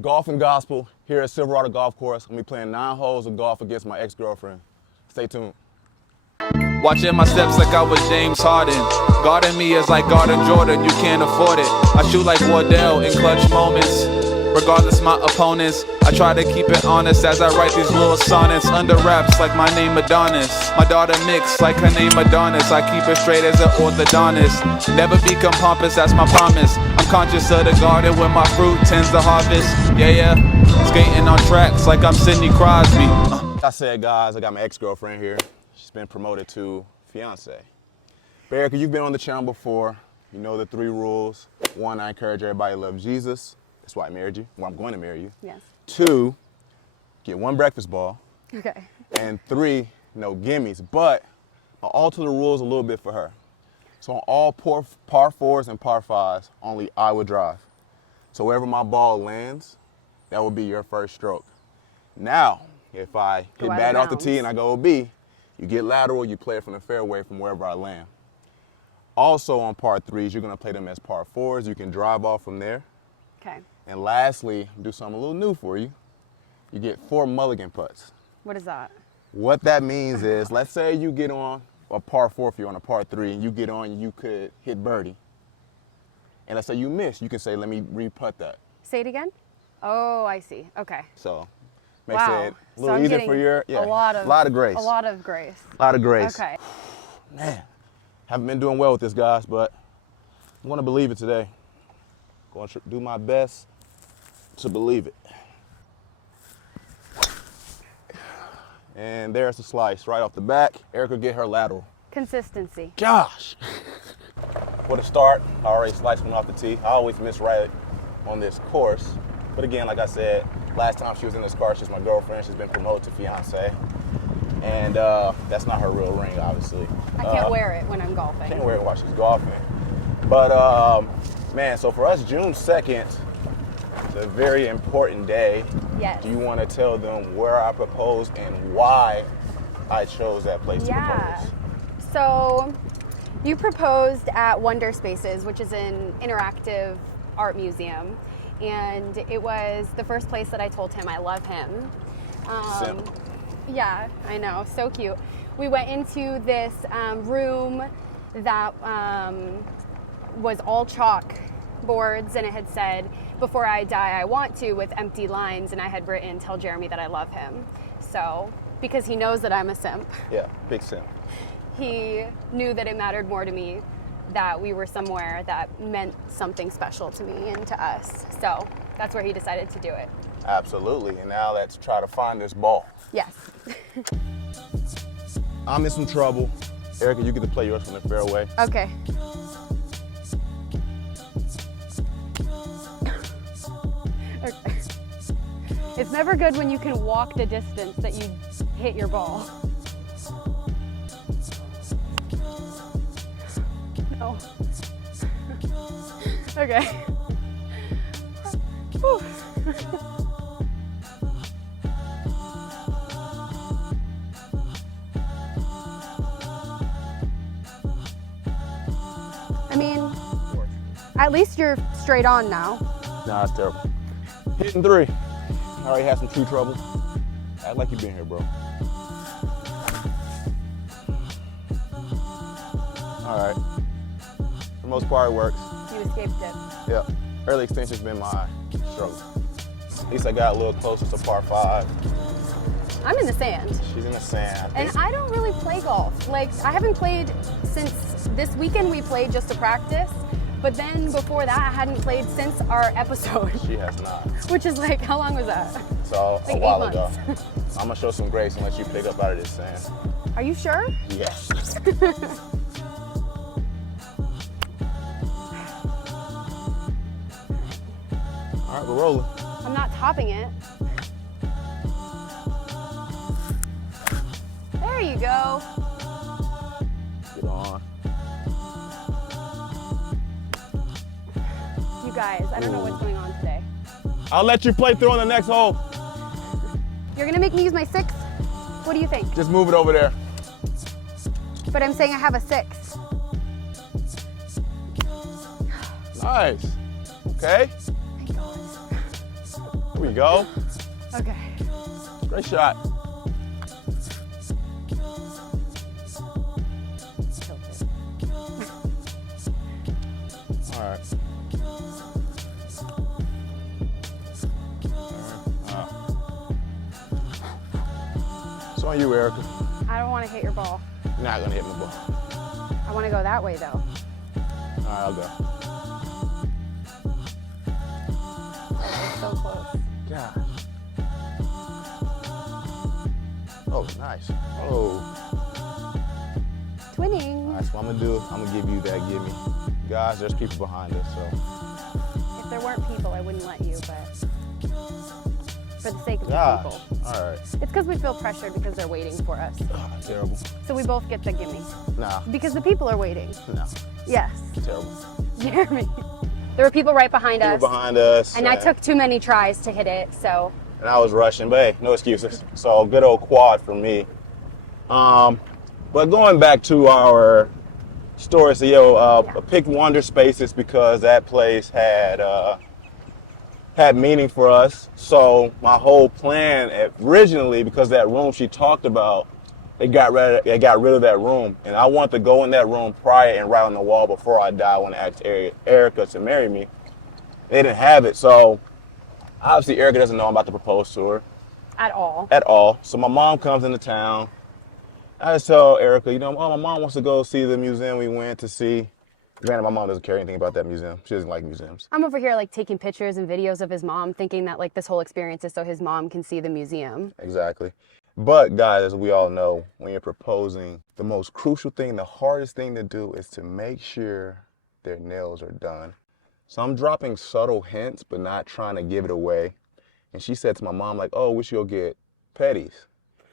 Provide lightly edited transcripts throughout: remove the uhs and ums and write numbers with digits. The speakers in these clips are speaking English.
Golf and gospel here at Silverado Golf Course. I'm gonna be playing 9 holes of golf against my ex-girlfriend. Stay tuned. Watching my steps like I was James Harden. Guarding me is like guarding Jordan, you can't afford it. I shoot like Wardell in clutch moments. Regardless my opponents, I try to keep it honest as I write these little sonnets. Under wraps like my name Adonis. My daughter Mix like her name Adonis. I keep it straight as an orthodontist. Never become pompous, that's my promise. I'm conscious of the garden when my fruit tends to harvest. Yeah, skating on tracks like I'm Sidney Crosby. Like I said, guys, I got my ex-girlfriend here. She's been promoted to fiancé. But Erica, you've been on the channel before. You know the 3 rules. 1, I encourage everybody to love Jesus. That's why I married you. Well, I'm going to marry you. Yes. 2, get 1 breakfast ball. Okay. And 3, no gimmies. But I'll alter the rules a little bit for her. So on all par 4s and par 5s, only I will drive. So wherever my ball lands, that will be your first stroke. Now, if I hit bad off the tee and I go OB, you get lateral, you play it from the fairway from wherever I land. Also on par 3s, you're gonna play them as par 4s. You can drive off from there. Okay. And lastly, do something a little new for you. You get 4 mulligan putts. What is that? What that means is, let's say you get on a par 4 if you're on a par 3, and you get on and you could hit birdie. And let's say you miss, you can say, let me re-putt that. Say it again? Oh, I see. Okay. So makes it a little So I'm easier getting for your, a lot of grace. A lot of grace. A lot of grace. Okay. Man, haven't been doing well with this, guys, but I'm gonna believe it today. Going to do my best to believe it. And there's the slice right off the back. Erica get her lateral. Consistency. Gosh. For the start, I already sliced one off the tee. I always miss right on this course. But again, like I said, last time she was in this car, she's my girlfriend. She's been promoted to fiancé. And that's not her real ring, obviously. I can't wear it when I'm golfing. Can't wear it while she's golfing. But man, so for us, June 2nd, it's a very important day. Yes. Do you want to tell them where I proposed and why I chose that place to propose? So you proposed at Wonder Spaces, which is an interactive art museum. And it was the first place that I told him I love him. Simple. Yeah, I know, so cute. We went into this room that was all chalk boards, and it had said, "Before I die, I want to," with empty lines, and I had written, "Tell Jeremy that I love him." So, because he knows that I'm a simp. Yeah, big simp. He knew that it mattered more to me that we were somewhere that meant something special to me and to us. So that's where he decided to do it. Absolutely, and now let's try to find this ball. Yes. I'm in some trouble. Erica, you get to play yours from the fairway. Okay. Okay. It's never good when you can walk the distance that you hit your ball. No. Okay. Whew. I mean, at least you're straight on now. Nah, it's terrible. Hitting 3. I already had some true trouble. Act like you've been here, bro. All right. For the most part, it works. You escaped it. Yeah. Early extension's been my struggle. At least I got a little closer to par 5. I'm in the sand. She's in the sand. And I don't really play golf. Like, I haven't played since this weekend. We played just to practice. But then before that, I hadn't played since our episode. She has not. Which is like, how long was that? So Like a while 8 ago. months. I'm gonna show some grace and let you pick up out of this sand. Are you sure? Yes. All right, we're rolling. I'm not topping it. There you go. Get on. You guys, I don't know what's going on today. I'll let you play through on the next hole. You're gonna make me use my 6? What do you think? Just move it over there. But I'm saying I have a 6. Nice. Okay. Thank God. we go. Okay. Great shot. Tilt it. All right. It's on you, Erica. I don't want to hit your ball. You're not gonna hit my ball. I want to go that way, though. All right, I'll go. It's so close. Gosh. Oh, nice. Oh. Twinning. All right, so what I'm gonna do is I'm gonna give you that gimme. Guys, there's people behind us, so. If there weren't people, I wouldn't let you, but for the sake of the Gosh. people. All right. It's because we feel pressured because they're waiting for us. Terrible. So we both get the gimme. Nah. Because the people are waiting. No. Yes. Terrible. Jeremy. There were people right behind us. People behind us. And I took too many tries to hit it, so. And I was rushing, but hey, no excuses. So good old quad for me. But going back to our story, so I picked Wonder Spaces because that place had meaning for us. So my whole plan originally, because that room she talked about, they got rid of that room, and I wanted to go in that room prior and write on the wall before I die when I asked Erica to marry me. They didn't have it, so obviously Erica doesn't know I'm about to propose to her. At all. At all. So my mom comes into town. I just tell Erica, you know, oh, my mom wants to go see the museum we went to see. Granted, my mom doesn't care anything about that museum. She doesn't like museums. I'm over here like taking pictures and videos of his mom, thinking that like this whole experience is so his mom can see the museum. Exactly. But guys, as we all know, when you're proposing, the most crucial thing, the hardest thing to do is to make sure their nails are done. So I'm dropping subtle hints, but not trying to give it away. And she said to my mom, like, oh, we should go get petties.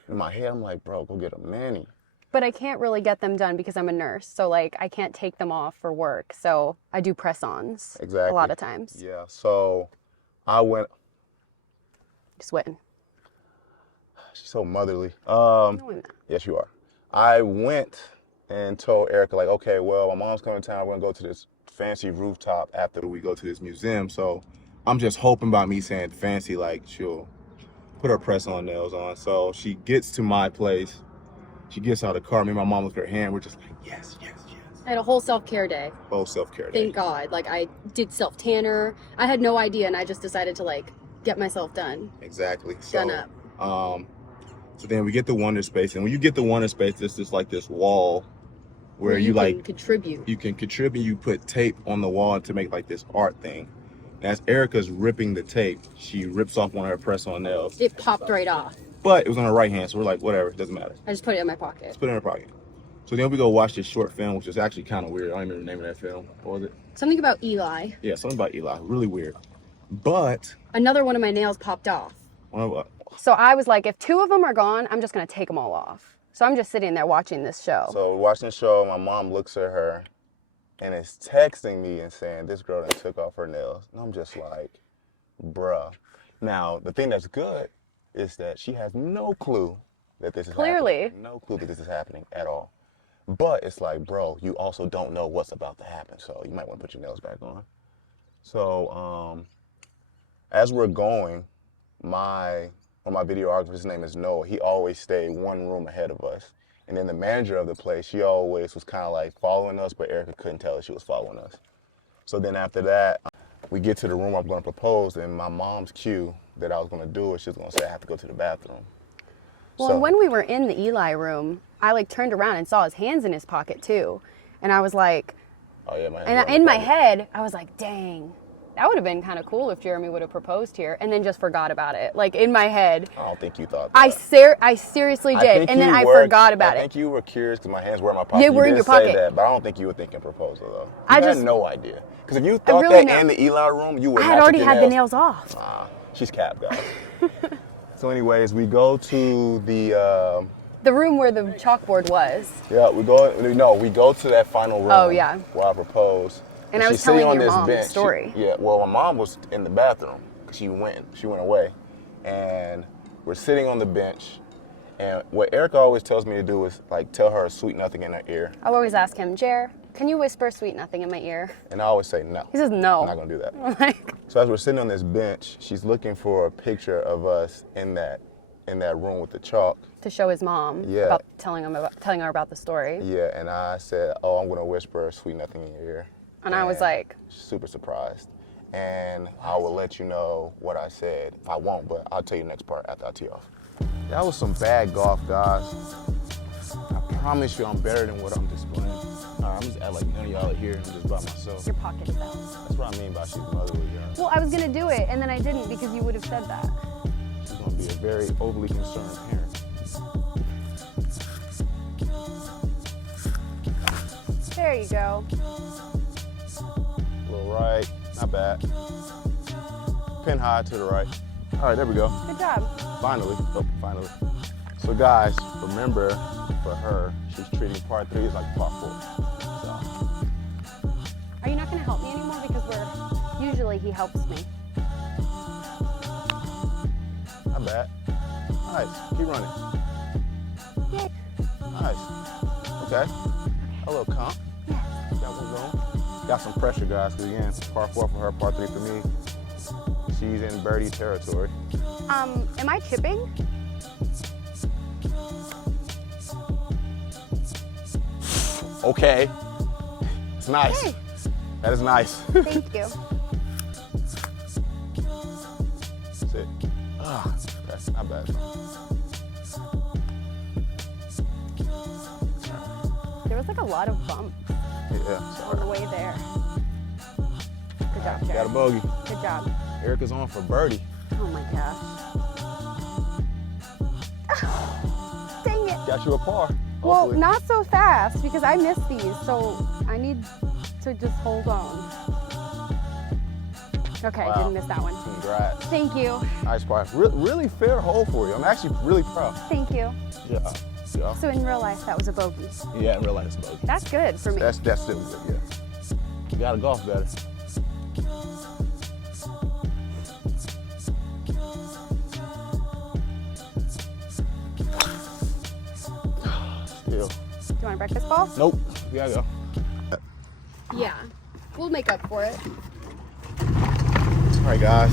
In my head, I'm like, bro, go get a mani. But I can't really get them done because I'm a nurse. So like I can't take them off for work. So I do press-ons. Exactly. A lot of times. Yeah, so I went. Sweating. She's so motherly. No, I'm not. Yes, you are. I went and told Erica, like, okay, well, my mom's coming to town. We're going to go to this fancy rooftop after we go to this museum. So I'm just hoping by me saying fancy, like, she'll put her press-on nails on. So she gets to my place. She gets out of the car. Me and my mom with her hand. We're just like, yes, yes, yes. I had a whole self-care day. Whole self-care day. Thank God. Like I did self-tanner. I had no idea and I just decided to like get myself done. Exactly. Done up. So then we get the Wonder Space, and when you get the Wonder Space, it's just like this wall where you can like contribute. You can contribute. You put tape on the wall to make like this art thing. And as Erica's ripping the tape, she rips off one of her press-on nails. It popped right off. But it was on her right hand, so we're like, whatever, it doesn't matter. I just put it in my pocket. Just put it in her pocket. So then we go watch this short film, which is actually kind of weird. I don't even remember the name of that film. What was it? Something about Eli. Yeah, something about Eli. Really weird. But Another one of my nails popped off. So I was like, if two of them are gone, I'm just going to take them all off. So I'm just sitting there watching this show. So we're watching the show, my mom looks at her and is texting me and saying, this girl done took off her nails. And I'm just like, bruh. Now, the thing that's good is that she has no clue that this is happening. No clue that this is happening at all. But it's like, bro, you also don't know what's about to happen, so you might want to put your nails back on. So as we're going, my videographer, his name is Noah, he always stayed one room ahead of us. And then the manager of the place, she always was kind of like following us, but Erica couldn't tell that she was following us. So then after that, we get to the room I'm going to propose, and my mom's cue that I was going to do it, she was going to say I have to go to the bathroom. Well, So- when we were in the Eli room, I like turned around and saw his hands in his pocket too. And I was like, Oh yeah, my hands and were on in the my pocket. head, I was like, dang, that would have been kind of cool if Jeremy would have proposed here, and then just forgot about it. Like in my head, I don't think you thought I that. seriously I did, think and then you I were- forgot about I it. think you were curious because my hands were in my pocket. They were You in did your say pocket. that, but I don't think you were thinking proposal though. I You just- had no idea. Because if you thought really that know. in the Eli room, you would I not had took already your had the nails off. Nah, she's capped, guys. So anyways, we go to the The room where the chalkboard was. we go to that final room. Oh, yeah. Where I propose. And I was she's sitting telling on your this mom the bench. story. Well, my mom was in the bathroom because she went away, and we're sitting on the bench. And what Erica always tells me to do is like tell her sweet nothing in her ear, I'll always ask him, Jer, can you whisper sweet nothing in my ear? and I always say no. He says no. I'm not gonna do that. Like, So as we're sitting on this bench, she's looking for a picture of us in that room with the chalk. To show his mom. Yeah. About telling her about the story. Yeah, and I said, "Oh, I'm gonna whisper sweet nothing in your ear." And I was like, super surprised. And I will let you know what I said. I won't, but I'll tell you the next part after I tee off. That was some bad golf, guys. I promise you I'm better than what I'm displaying. All right, I'm just acting like none of y'all are here. I'm just by myself. your pocket fell. That's what I mean by she's motherly, yeah. Well, I was gonna do it, and then I didn't because you would have said that. She's gonna be a very overly concerned parent. There you go. A little right, not bad. Pin high to the right. All right, there we go. Good job. Finally, finally. So guys, remember, for her, she's treating par 3 as like par 4. So. Are you not gonna help me anymore? Because usually he helps me. Not bad. Nice, keep running. Yay. Nice. Okay, a little comp. Got one going. Got some pressure, guys, because again, par 4 for her, par 3 for me. She's in birdie territory. Am I chipping? Okay. It's nice. Hey. That is nice. Thank you. That's it. Ah, that's not bad. There was like a lot of bumps Yeah, on sorry. the way there. Good job, Got a Jared. bogey. Good job. Erica's on for birdie. Oh my gosh. Dang it. Got you a par. Well, hopefully. not so fast because I missed these, so I need to just hold on. Okay, Wow. didn't miss that one. Congrats. Thank you. Nice par. Really fair hole for you. I'm actually really proud. Thank you. Yeah. Yeah. So in real life, that was a bogey. Yeah, in real life it's a bogey. That's good for me. That's still good, yeah. You gotta golf better. Still. Do you want a breakfast ball? Nope. We gotta go. Yeah. We'll make up for it. All right, guys.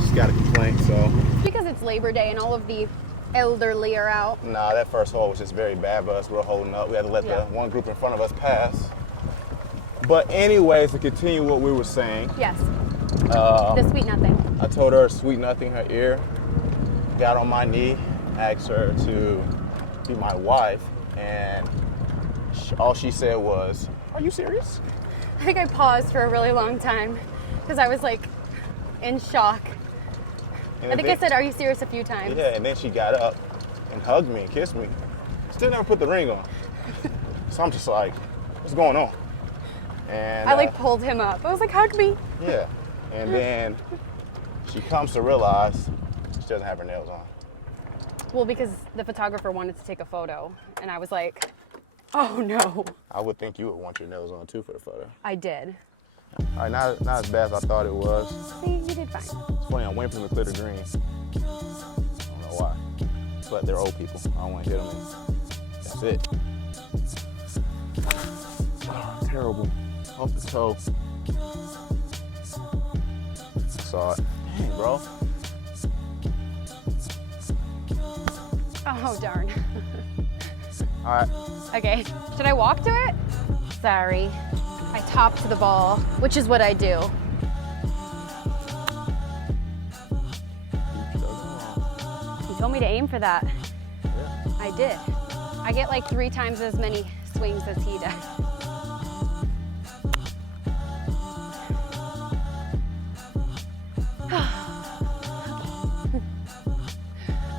Just got a complaint, so. Because it's Labor Day and all of the elderly are out. Nah, that first hole was just very bad for us. We were holding up. We had to let the one group in front of us pass. But anyways, to continue what we were saying, Yes. The sweet nothing. I told her sweet nothing in her ear, got on my knee, asked her to be my wife, and all she said was, "Are you serious?" I think I paused for a really long time because I was like in shock. And I think I said, "Are you serious?" a few times. Yeah, and then she got up and hugged me and kissed me. Still never put the ring on. So I'm just like, what's going on? And I like pulled him up. I was like, "Hug me." yeah. And then she comes to realize she doesn't have her nails on. Well, because the photographer wanted to take a photo, and I was like, "Oh no." I would think you would want your nails on too for the photo. I did. All right, not as bad as I thought it was. See, you did fine. It's funny, I'm waiting for them to clear the green. I don't know why. But they're old people. I don't want to hit them. That's it. Oh, terrible. Off the toe. Saw it. Dang, bro. Oh darn. All right. Okay. Should I walk to it? Sorry. I topped the ball, which is what I do. You told me to aim for that. Yeah. I did. I get like 3 times as many swings as he does.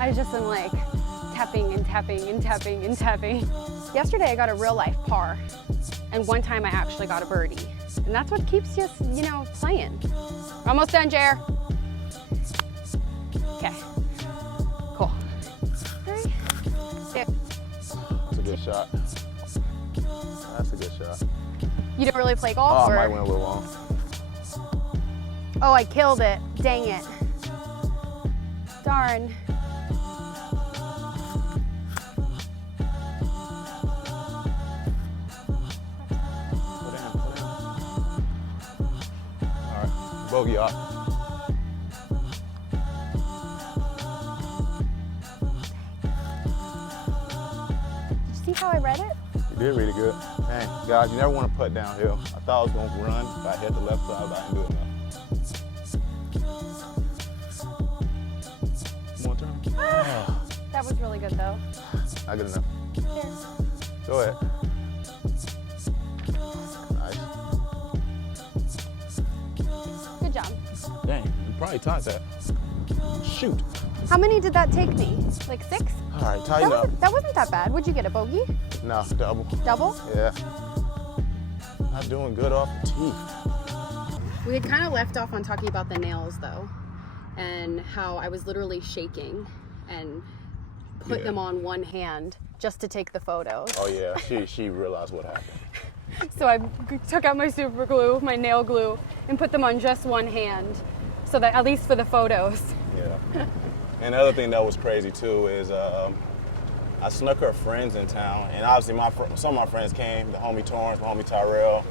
I just am like tapping and tapping and tapping and tapping. Yesterday I got a real life par, and one time I actually got a birdie. And that's what keeps you, playing. Almost done, Jer. Okay. Cool. 3, 2. That's a good shot. That's a good shot. You don't really play Oh, golf? I or? might win a little long. Oh, I killed it. Dang it. Darn. Put in. All right. Bogey up. See how I read it? You did really good. Dang, guys, you never want to putt downhill. I thought I was going to run. If I hit the left side, but I didn't do enough. One turn. That was really good though. Not good enough. Here. Go ahead. Nice. Good job. Dang, you probably tied that. Shoot. How many did that take me? Like 6? All right, tighten up. That wasn't that bad. Would you get a bogey? No, double. Double? Yeah. Not doing good off the tee. We had kind of left off on talking about the nails though, and how I was literally shaking and put them on one hand just to take the photos. Oh yeah, she realized what happened. So I took out my super glue, my nail glue, and put them on just one hand, so that at least for the photos. Yeah. And the other thing that was crazy too is I snuck her friends in town, and obviously some of my friends came, the homie Torrance, my homie Tyrell.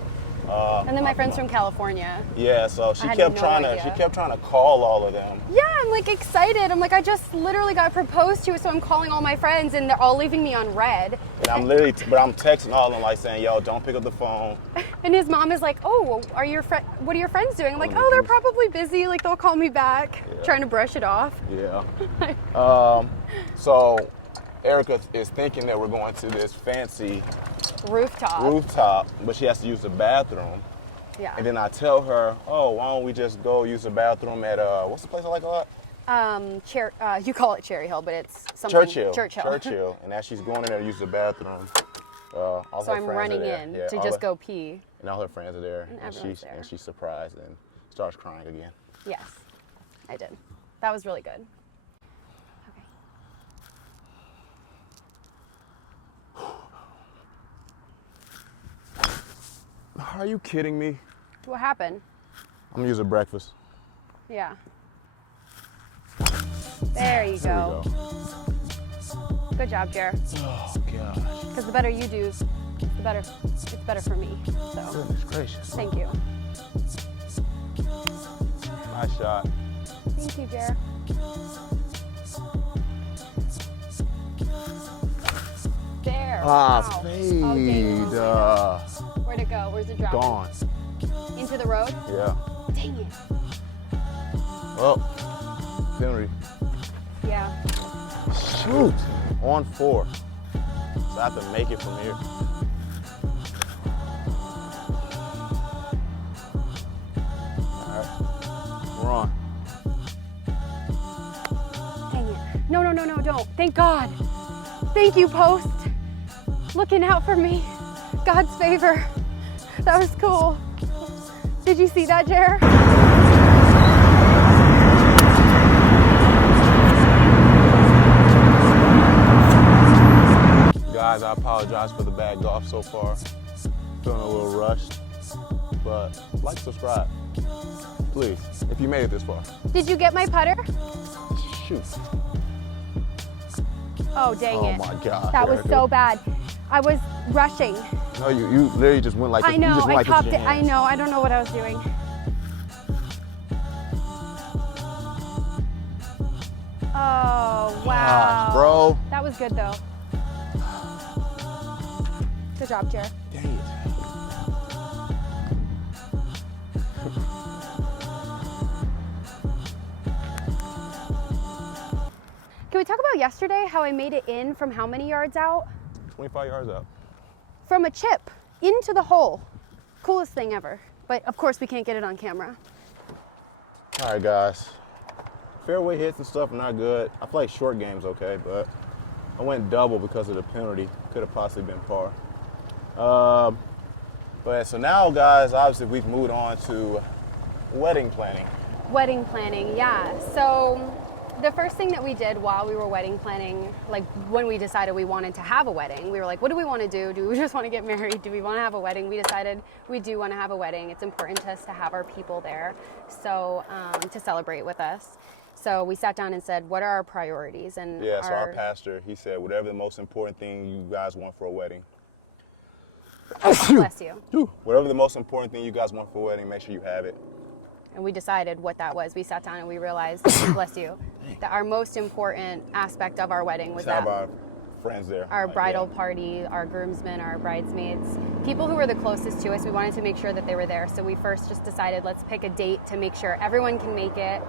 And then my friends from California. Yeah, so she I had kept no trying idea. to call all of them. Yeah, I'm like excited. I'm like, I just literally got proposed to, so I'm calling all my friends, and they're all leaving me on red. And I'm literally, but I'm texting all of them like saying, yo, don't pick up the phone. And his mom is like, oh, what are your friends doing? I'm like, oh, they're probably busy. Like, they'll call me back. Yeah. Trying to brush it off. Yeah. So Erica is thinking that we're going to this fancy rooftop, but she has to use the bathroom. Yeah. And then I tell her, oh, why don't we just go use the bathroom at, what's the place I like a lot? You call it Cherry Hill, but it's something. Churchill. And as she's going in there to use the bathroom, all So her I'm friends running are there. in Yeah, to all just her- go pee. And all her friends are there. And And everyone's there. she's surprised and starts crying again. Yes, I did. That was really good. Okay. Are you kidding me? What happened? I'm gonna use a breakfast. Yeah. There you There go. we go. Good job, Jer. Oh gosh. Because the better you do, the better it's better for me. So Goodness gracious. thank you. Nice shot. Thank you, Jer. There. Ah, Wow. fade. Oh, dang. Where'd it go? Where's it dropping? Gone. Into the road? Yeah. Dang it. Well, penalty. Yeah. Shoot. On 4. So I have to make it from here. All right. We're on. Dang it. No, don't. Thank God. Thank you, Post. Looking out for me. God's favor. That was cool. Did you see that, Jer? Guys, I apologize for the bad golf so far. Feeling a little rushed, but like, subscribe, please, if you made it this far. Did you get my putter? Shoot. Oh, dang it. Oh my God. That was Erica. so bad. I was rushing. No, you literally just went like this. I You know, just went I like this copped with it. your I hands. know, I don't know what I was doing. Oh, wow. Gosh, bro. That was good, though. Good job, Jer. Dang it. Can we talk about yesterday, how I made it in from how many yards out? 25 yards out. From a chip into the hole. Coolest thing ever. But of course we can't get it on camera. All right, guys. Fairway hits and stuff are not good. I feel like short game's okay, but I went double because of the penalty. Could have possibly been par. But so now, guys, obviously we've moved on to wedding planning. Wedding planning, yeah. So the first thing that we did while we were wedding planning, like when we decided we wanted to have a wedding, we were like, what do we want to do? Do we just want to get married? Do we want to have a wedding? We decided we do want to have a wedding. It's important to us to have our people there, so to celebrate with us. So we sat down and said, what are our priorities? And Yeah, so our pastor, he said, whatever the most important thing you guys want for a wedding. Bless you. Whatever the most important thing you guys want for a wedding, make sure you have it. And we decided what that was. We sat down and we realized, bless you, that our most important aspect of our wedding was Have that our friends there. our Like, bridal yeah. party, our groomsmen, our bridesmaids, people who were the closest to us, we wanted to make sure that they were there. So we first just decided, let's pick a date to make sure everyone can make it.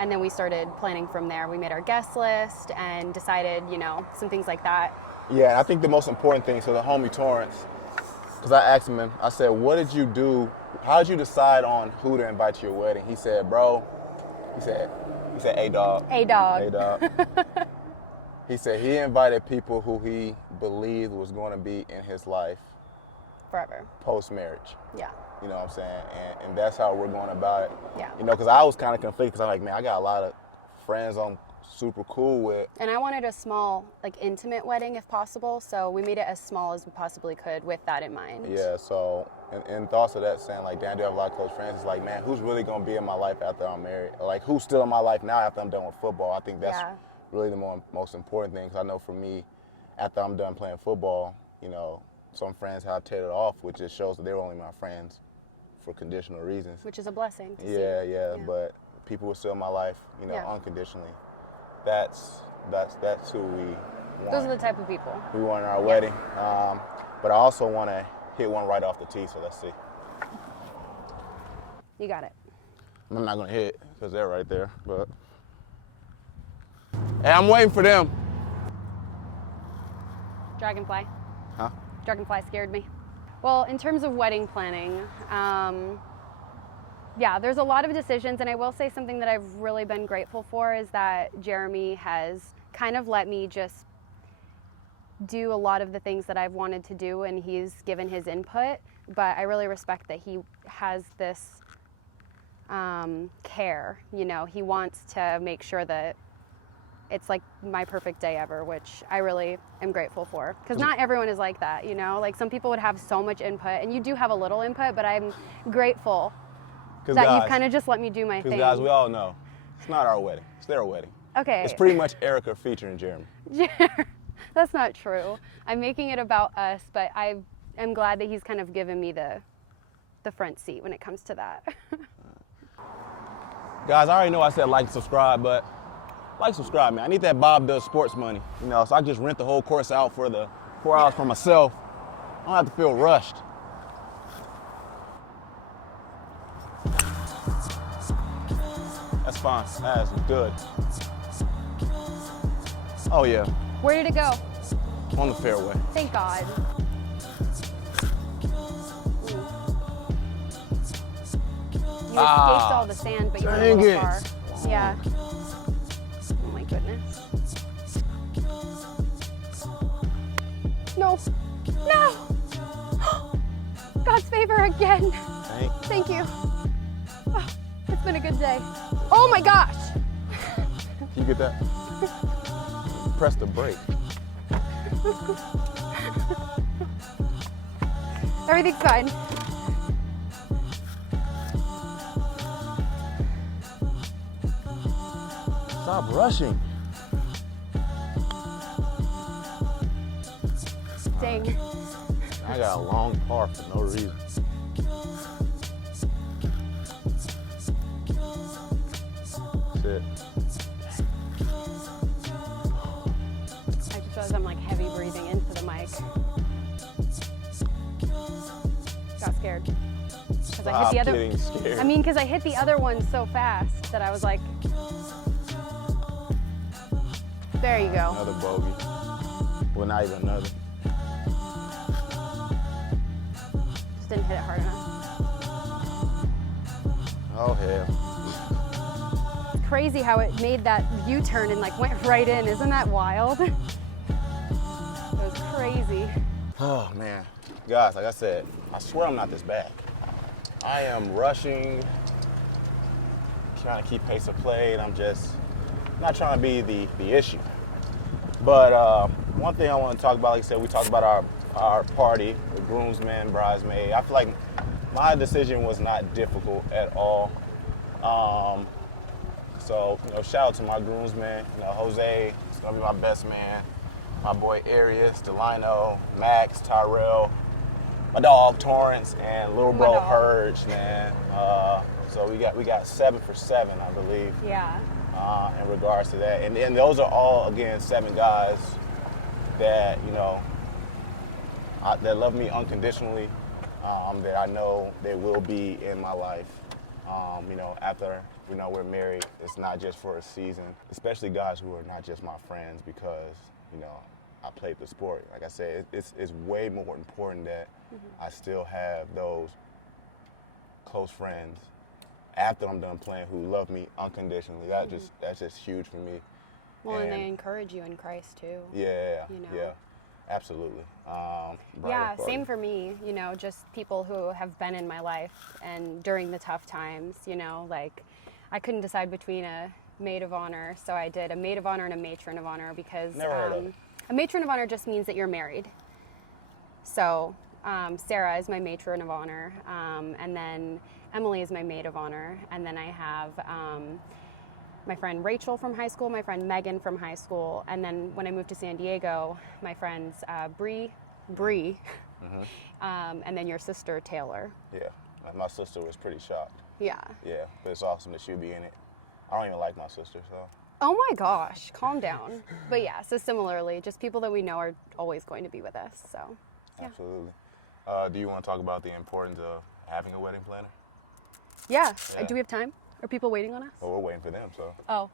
And then we started planning from there. We made our guest list and decided, some things like that. Yeah, I think the most important thing, so the homie Torrance, because I asked him, I said, what did you do? How did you decide on who to invite to your wedding? He said, bro, he said, hey dog. Hey dog. Hey dog. He said he invited people who he believed was going to be in his life Forever. post-marriage. Yeah. You know what I'm saying? And that's how we're going about it. Yeah. Because I was kind of conflicted because I'm like, man, I got a lot of friends I'm super cool with. And I wanted a small, intimate wedding if possible. So we made it as small as we possibly could with that in mind. Yeah, so in thoughts of that, saying like, damn, I do have a lot of close friends. It's like, man, who's really going to be in my life after I'm married? Like, who's still in my life now after I'm done with football? I think that's really the most important thing. Because I know for me, after I'm done playing football, some friends have tailored off, which just shows that they were only my friends for conditional reasons. Which is a blessing to see. Yeah, but people were still in my life, unconditionally. That's who we want. Those are the type of people. We want in our wedding. But I also want to hit one right off the tee, so let's see. You got it. I'm not going to hit because they're right there, but. Hey, I'm waiting for them. Dragonfly. Huh? Dragonfly scared me. Well, in terms of wedding planning, there's a lot of decisions, and I will say something that I've really been grateful for is that Jeremy has kind of let me just do a lot of the things that I've wanted to do, and he's given his input, but I really respect that he has this care. He wants to make sure that it's like my perfect day ever, which I really am grateful for. Because not everyone is like that, some people would have so much input, and you do have a little input, but I'm grateful that you've kind of just let me do my thing. Because guys, we all know, it's not our wedding, it's their wedding. Okay. It's pretty much Erica featuring Jeremy. That's not true. I'm making it about us, but I'm glad that he's kind of given me the front seat when it comes to that. Guys, I already know I said like and subscribe, but subscribe, man. I need that Bob Does Sports money, so I just rent the whole course out for the 4 hours for myself. I don't have to feel rushed. That's fine. That's good. Oh, yeah. Where did it go? On the fairway. Thank God. You escaped all the sand, but you went a little far. Yeah. Oh my goodness. No. No! God's favor again. Thank you. Oh, it's been a good day. Oh my gosh! Can you get that? Press the brake. Everything's fine. Stop rushing. Dang. I got a long par for no reason. That's it. I just realized I'm heavy breathing into the mic. Got scared. Because I hit the other. Getting scared. Because I hit the other one so fast that I was like. There you go. Another bogey. Well, not even another. Just didn't hit it hard enough. Oh, hell. It's crazy how it made that U-turn and went right in. Isn't that wild? It was crazy. Oh, man. Guys, like I said, I swear I'm not this bad. I am rushing, trying to keep pace of play, and I'm just not trying to be the issue. But one thing I want to talk about, like I said, we talked about our party, the groomsmen, bridesmaid. I feel like my decision was not difficult at all. So, shout out to my groomsmen. Jose is going to be my best man. My boy Arius, Delino, Max, Tyrell, my dog Torrance, and little bro Purge, man. So we got 7 for 7, I believe. Yeah. In regards to that, and those are all again 7 guys that that love me unconditionally, that I know they will be in my life. After we're married, it's not just for a season. Especially guys who are not just my friends because I played the sport. Like I said, it's way more important that I still have those close friends after I'm done playing who love me unconditionally. That's just huge for me. Well, and they encourage you in Christ too. Yeah, yeah, absolutely. Yeah, same for me. Just people who have been in my life and during the tough times. Like I couldn't decide between a maid of honor, so I did a maid of honor and a matron of honor because Never heard of it. A matron of honor just means that you're married. So Sarah is my matron of honor, and then Emily is my maid of honor, and then I have my friend Rachel from high school, my friend Megan from high school, and then when I moved to San Diego, my friends Bree, and then your sister Taylor. Yeah, my sister was pretty shocked. Yeah. Yeah, but it's awesome that she'll be in it. I don't even like my sister, so. Oh my gosh, calm down. But yeah, so similarly, just people that we know are always going to be with us, so. Yeah. Absolutely. Do you want to talk about the importance of having a wedding planner? Yeah. Yeah. Do we have time? Are people waiting on us? Well, we're waiting for them, so. Oh,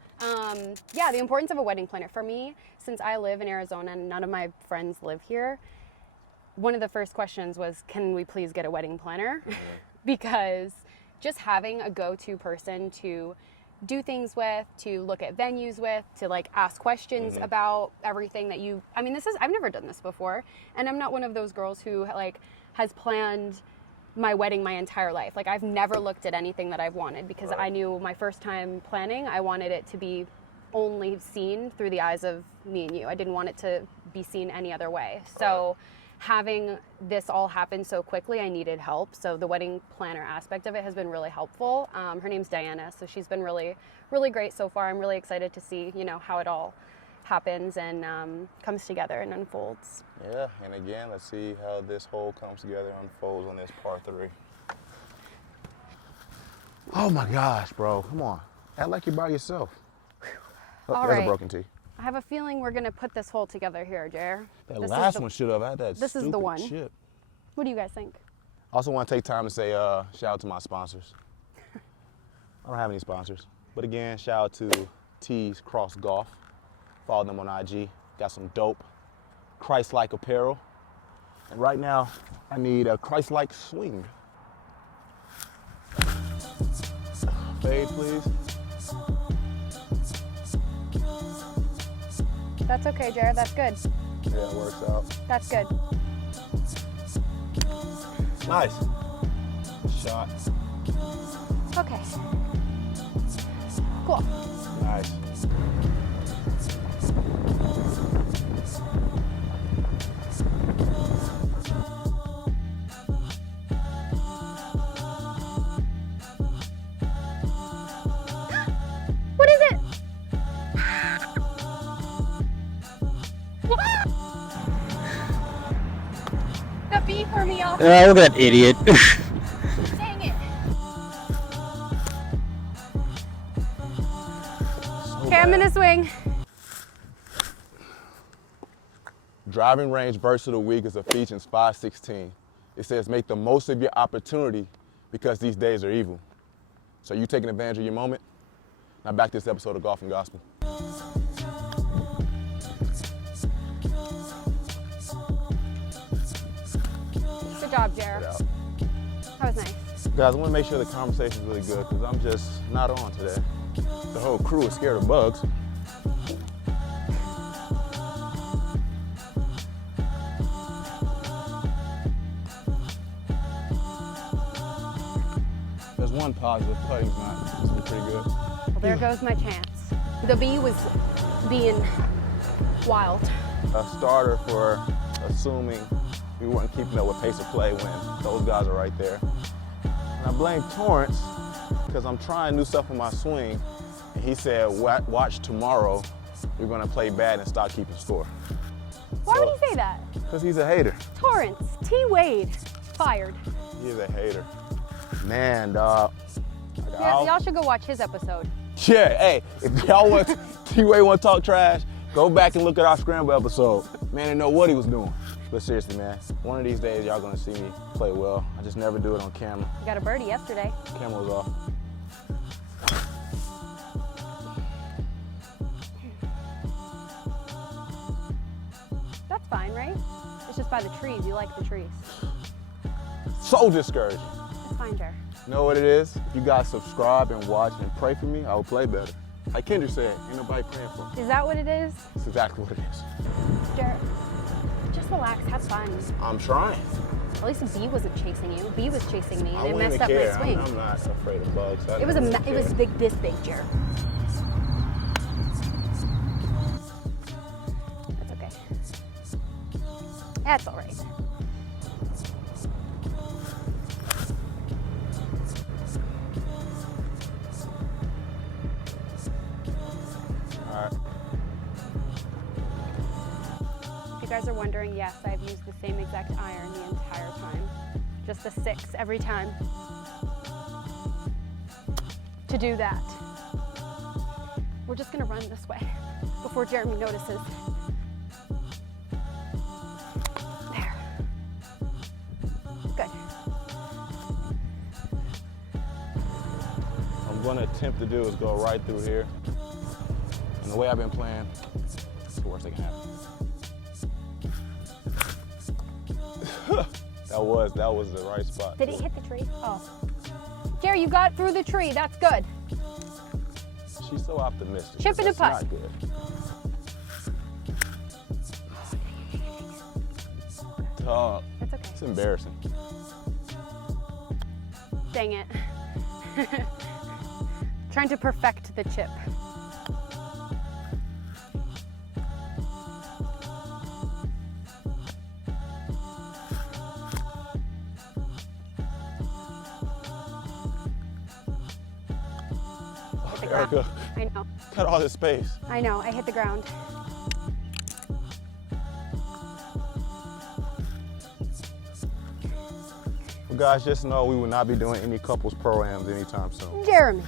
yeah, the importance of a wedding planner. For me, since I live in Arizona and none of my friends live here, one of the first questions was, can we please get a wedding planner? Because just having a go-to person to do things with, to look at venues with, to like ask questions about everything that I've never done this before. And I'm not one of those girls who like has planned my wedding my entire life. Like I've never looked at anything that I've wanted because I knew my first time planning, I wanted it to be only seen through the eyes of me and you. I didn't want it to be seen any other way. So having this all happen so quickly, I needed help. So the wedding planner aspect of it has been really helpful. Her name's Diana, so she's been really, really great so far. I'm really excited to see, how it all happens and comes together and unfolds. Yeah, and again, let's see how this whole comes together and unfolds on this part 3. Oh my gosh, bro, come on. Act like you're by yourself. Oh, All there's right. a broken T. I have a feeling we're gonna put this whole together here, Jer. That last one should have had that This is the stupid one. chip. What do you guys think? I also want to take time to say shout out to my sponsors. I don't have any sponsors. But again, shout out to T's Cross Golf. Follow them on IG. Got some dope Christ-like apparel. And right now, I need a Christ-like swing. Fade, please. That's okay, Jared. That's good. Yeah, it works out. That's good. Nice. Shot. Okay. Cool. Nice. What is it? The bee threw me off. Look at that idiot. Dang it. Okay, I'm gonna swing. Driving range verse of the week is Ephesians 5:16. It says, make the most of your opportunity because these days are evil. So you taking advantage of your moment? Now back to this episode of Golf and Gospel. Good job, Jared. Out. That was nice. Guys, I want to make sure the conversation is really good because I'm just not on today. The whole crew is scared of bugs. There's one positive, putting's not. It's been pretty good. Well, there goes my chance. The bee was being wild. A starter for assuming we weren't keeping up with pace of play when those guys are right there. And I blame Torrance because I'm trying new stuff on my swing, and he said, watch tomorrow, we're gonna play bad and stop keeping score. Why would he say that? Because he's a hater. Torrance, T. Wade, fired. He's a hater. Man, dog, I Y'all should go watch his episode. Yeah, hey, if y'all want T-Way want to talk trash, go back and look at our Scramble episode. Man didn't know what he was doing. But seriously, man, one of these days y'all gonna see me play well. I just never do it on camera. You got a birdie yesterday. Camera was off. That's fine, right? It's just by the trees. You like the trees. So discouraging. It's fine, Jer. You know what it is? If you guys subscribe and watch and pray for me, I will play better. Like Kendra said, ain't nobody praying for me. Is that what it is? That's exactly what it is. Jer, just relax, have fun. I'm trying. At least B wasn't chasing you. B was chasing me, I and it wouldn't messed up even my care. swing. I'm not afraid of bugs. It was big, this big, Jer. That's okay. That's all right. All right. If you guys are wondering, yes, I've used the same exact iron the entire time. Just a 6 every time. To do that. We're just gonna run this way before Jeremy notices. There. Good. What I'm gonna attempt to do is go right through here. And the way I've been playing, it's the worst that can happen. that was the right spot. Did it hit the tree? Oh. Jerry, you got through the tree. That's good. She's so optimistic. Chip in a That's putt. not good. Dog, That's okay. it's embarrassing. Dang it. Trying to perfect the chip. Hit the ground. Erica, I know. cut all this space. I know. I hit the ground. Well, guys, just know we will not be doing any couples programs anytime soon. Jeremy,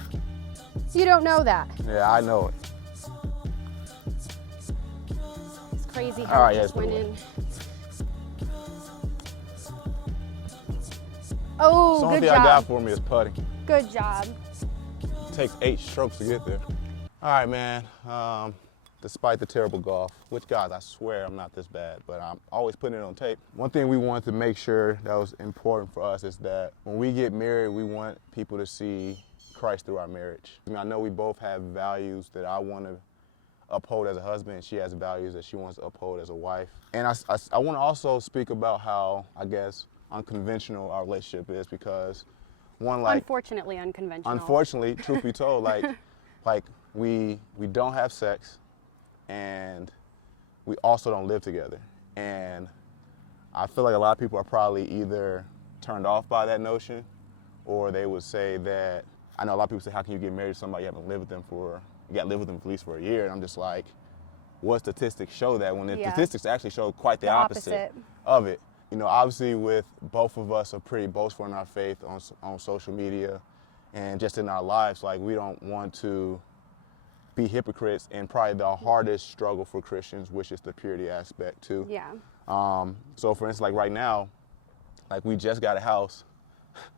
you don't know that. Yeah, I know it. It's crazy All how right, it just yeah, went put it in. Oh, The only good thing I got job. for me is putting. Good job. It takes 8 strokes to get there. All right, man. Despite the terrible golf, which, guys, I swear I'm not this bad, but I'm always putting it on tape. One thing we wanted to make sure that was important for us is that when we get married, we want people to see Christ through our marriage. I know we both have values that I want to uphold as a husband, and she has values that she wants to uphold as a wife. And I want to also speak about how, I guess, unconventional our relationship is, because one, like, Unfortunately unconventional. unfortunately, truth be told, like we don't have sex, and we also don't live together. And I feel like a lot of people are probably either turned off by that notion, or they would say that, I know a lot of people say, how can you get married to somebody you haven't lived with them for, you got to live with them for at least for a year? And I'm just like, what statistics show that, when the Yeah. statistics actually show quite the The opposite of it? You know, obviously with both of us are pretty boastful in our faith on social media and just in our lives. Like, we don't want to be hypocrites in probably the hardest struggle for Christians, which is the purity aspect too. Yeah. So for instance, like right now, like we just got a house,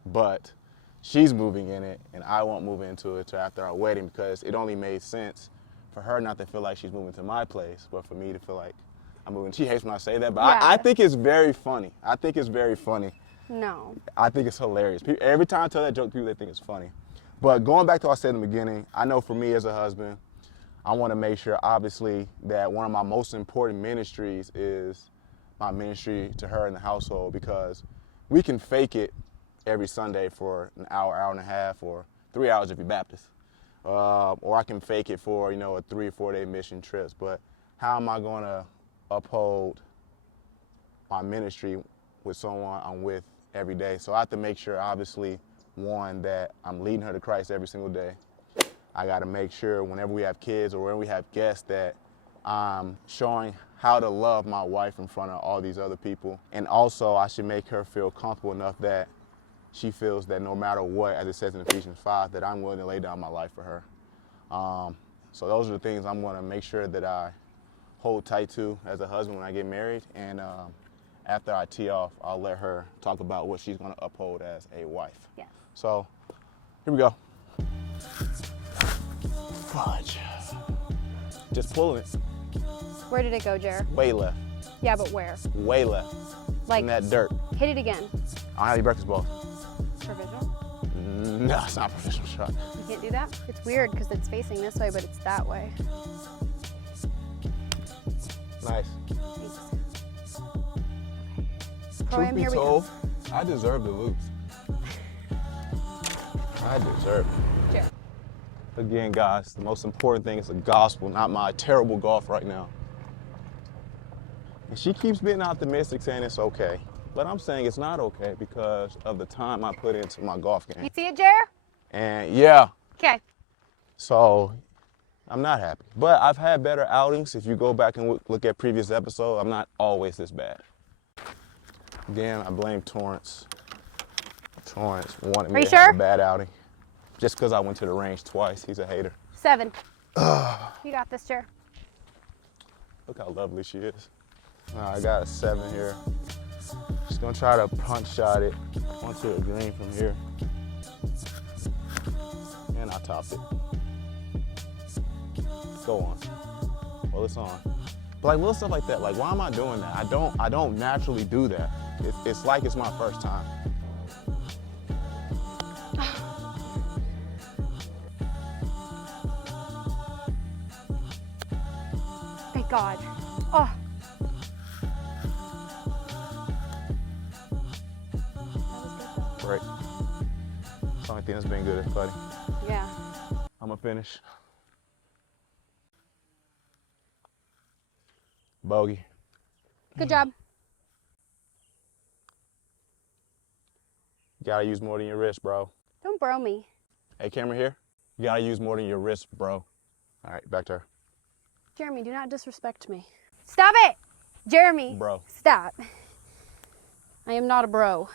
but she's moving in it and I won't move into it till after our wedding, because it only made sense for her not to feel like she's moving to my place, but for me to feel like I'm moving. She hates when I say that, but Yeah. I think it's very funny. I think it's very funny. No. I think it's hilarious. Every time I tell that joke, people, they think it's funny. But going back to what I said in the beginning, I know for me as a husband, I want to make sure, obviously, that one of my most important ministries is my ministry to her in the household, because we can fake it every Sunday for an hour, hour and a half, or 3 hours if you're Baptist. Or I can fake it for, a 3 or 4 day mission trips. But how am I going to uphold my ministry with someone I'm with every day? So I have to make sure, obviously, one, that I'm leading her to Christ every single day. I got to make sure whenever we have kids or when we have guests that I'm showing how to love my wife in front of all these other people. And also, I should make her feel comfortable enough that she feels that no matter what, as it says in Ephesians 5, that I'm willing to lay down my life for her. So those are the things I'm going to make sure that I hold tight to as a husband when I get married. And after I tee off, I'll let her talk about what she's going to uphold as a wife. Yeah. So here we go. Fudge. Just pulling it. Where did it go, Jer? Way left. Yeah, but where? Way left. Like In that dirt. hit it again. I don't have any breakfast balls. Provisional? No, it's not a professional shot. You can't do that? It's weird because it's facing this way, but it's that way. Nice. Thanks. Okay. Truth be Here we go. told, I deserve to lose. I deserve it. Jer. Again, guys, the most important thing is the gospel, not my terrible golf right now. And she keeps being optimistic, saying it's okay. But I'm saying it's not okay because of the time I put into my golf game. You see it, Jer? And yeah, Okay. so I'm not happy. But I've had better outings. If you go back and look at previous episodes, I'm not always this bad. Again, I blame Torrance. Torrance wanted me to have a bad outing. Just because I went to the range twice. He's a hater. 7. You got this, Jer. Look how lovely she is. I got a 7 here. Just gonna try to punch shot it onto the green from here. And I topped it. Go on. Well, it's on. But like little stuff like that, like why am I doing that? I don't naturally do that. It's like it's my first time. Thank God. Oh. Right. It's the only thing that's been good at putting. Yeah. I'm gonna finish. Bogey. Good job. You gotta use more than your wrist, bro. Don't bro me. Hey, camera here. You gotta use more than your wrist, bro. All right, back to her. Jeremy, do not disrespect me. Stop it! Jeremy. Bro. Stop. I am not a bro.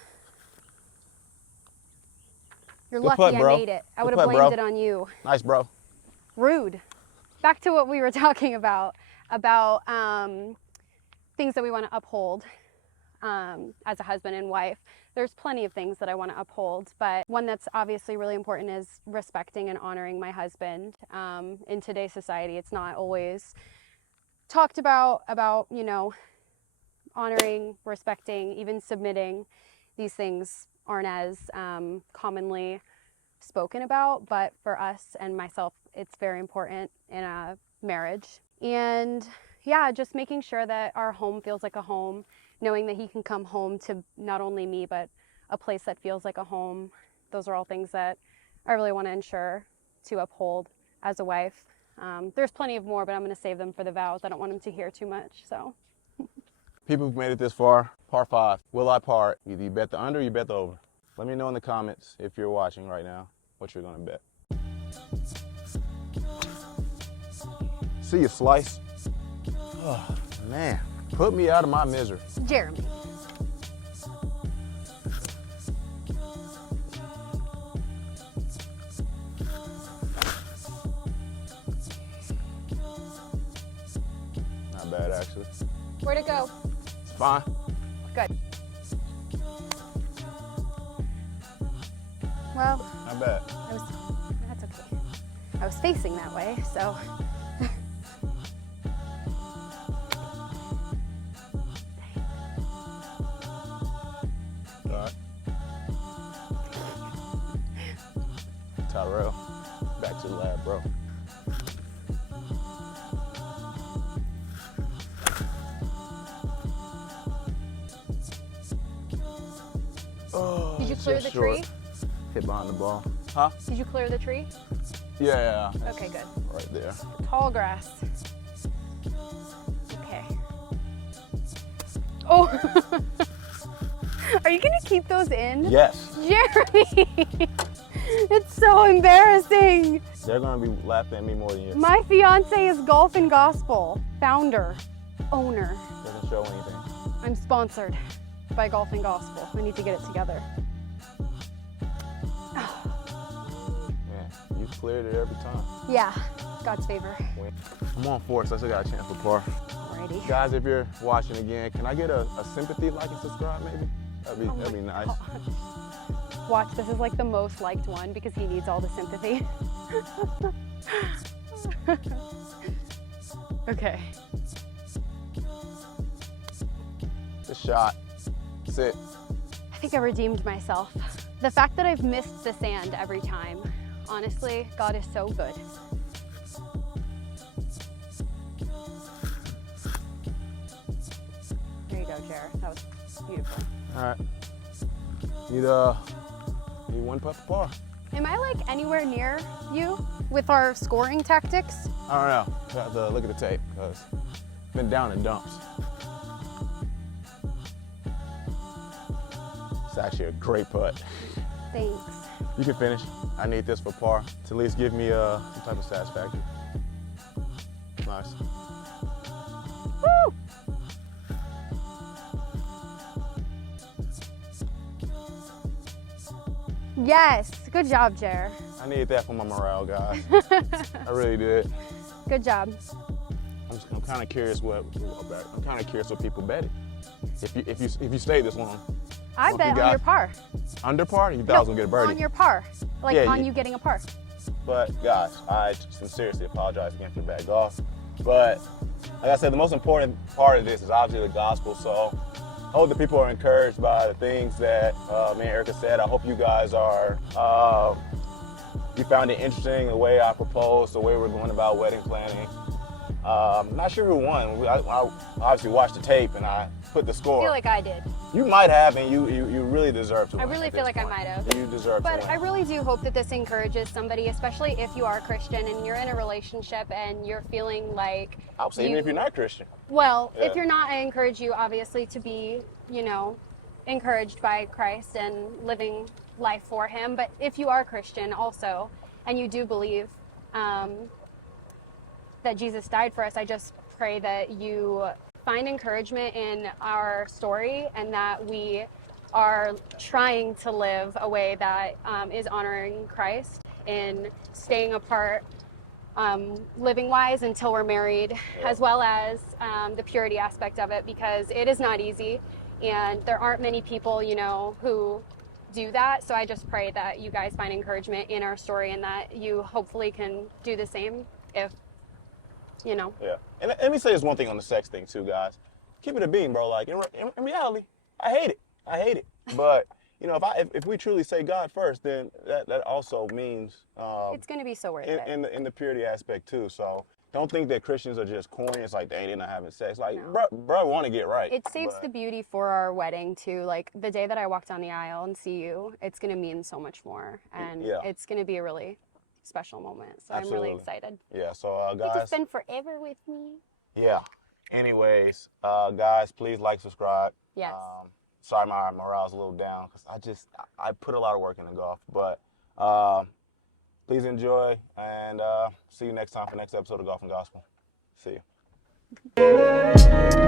You're Good lucky putt, bro. I made it. I Good would have putt, blamed bro. it on you. Nice, bro. Rude. Back to what we were talking about things that we want to uphold as a husband and wife. There's plenty of things that I want to uphold, but one that's obviously really important is respecting and honoring my husband. In today's society, it's not always talked about, you know, honoring, respecting, even submitting. These things aren't as commonly spoken about, but for us and myself, it's very important in a marriage. And yeah, just making sure that our home feels like a home, knowing that he can come home to not only me, but a place that feels like a home. Those are all things that I really want to ensure to uphold as a wife. There's plenty of more, but I'm going to save them for the vows. I don't want him to hear too much, so. People who've made it this far, par 5. Will I par it? Either you bet the under or you bet the over. Let me know in the comments if you're watching right now what you're going to bet. See you, Slice. Oh, man. Put me out of my misery. Jeremy. Not bad, actually. Where'd it go? It's fine. Good. Well, Not bad. that's okay. I was facing that way, so. All right. Tyrell, back to the lab, bro. Oh, Did you clear just the tree? short. Hit behind the ball. Huh? Did you clear the tree? Yeah. Okay, good. Right there. Tall grass. Okay. Oh. Are you gonna keep those in? Yes. Jeremy! It's so embarrassing. They're gonna be laughing at me more than you. My fiance is Golf and Gospel, founder, owner. Doesn't show anything. I'm sponsored by Golf and Gospel. We need to get it together. cleared it every time. Yeah, God's favor. I'm on 4, so I still got a chance for par. Alrighty. Guys, if you're watching again, can I get a sympathy, like, and subscribe maybe? That'd be nice. Watch, this is like the most liked one because he needs all the sympathy. Okay. Good shot. Sit. I think I redeemed myself. The fact that I've missed the sand every time, honestly, God is so good. There you go, Jared. That was beautiful. All right. Need one putt for par. Am I like anywhere near you with our scoring tactics? I don't know. I have to look at the tape because I've been down in dumps. It's actually a great putt. Thanks. You can finish. I need this for par to at least give me some type of satisfaction. Nice. Woo! Yes, good job, Jer. I needed that for my morale, guys. I really did. Good job. I'm kind of curious what people betted. If you stayed this long. I Well, bet you on got- your par. Under par, you thought I was gonna get a birdie. On your par. Like Yeah, on yeah. you getting a par. But guys, I sincerely apologize again for the bad golf. But like I said, the most important part of this is obviously the gospel. So I hope that people are encouraged by the things that me and Erica said. I hope you guys are, you found it interesting the way I proposed, the way we're going about wedding planning. Not sure who won. I obviously watched the tape and I put the score. I feel like I did. You might have, and you really deserve to I win really at feel this like I point. might have. You deserve to But win. I really do hope that this encourages somebody, especially if you are a Christian and you're in a relationship and you're feeling like I would say even if you're not Christian. Well, Yeah. if you're not, I encourage you obviously to be, encouraged by Christ and living life for Him. But if you are Christian also, and you do believe that Jesus died for us, I just pray that you find encouragement in our story and that we are trying to live a way that is honoring Christ in staying apart living wise until we're married, as well as the purity aspect of it, because it is not easy and there aren't many people, who do that. So I just pray that you guys find encouragement in our story and that you hopefully can do the same if, Yeah. And let me say this one thing on the sex thing too, guys. Keep it a bean, bro. Like in reality, I hate it. But if we truly say God first, then that also means it's going to be so worth it. in the purity aspect too. So don't think that Christians are just corny. It's like they're not having sex. Like, No. bro, want to get right. It saves the beauty for our wedding too. Like the day that I walk down the aisle and see you, it's going to mean so much more, and it's going to be a really special moment. So Absolutely. I'm really excited. Yeah. So You get to guys. spend forever with me. Yeah. Anyways, guys, please like, subscribe. Yes. Sorry, my morale's a little down because I put a lot of work into golf. But please enjoy and see you next time for the next episode of Golf and Gospel. See you.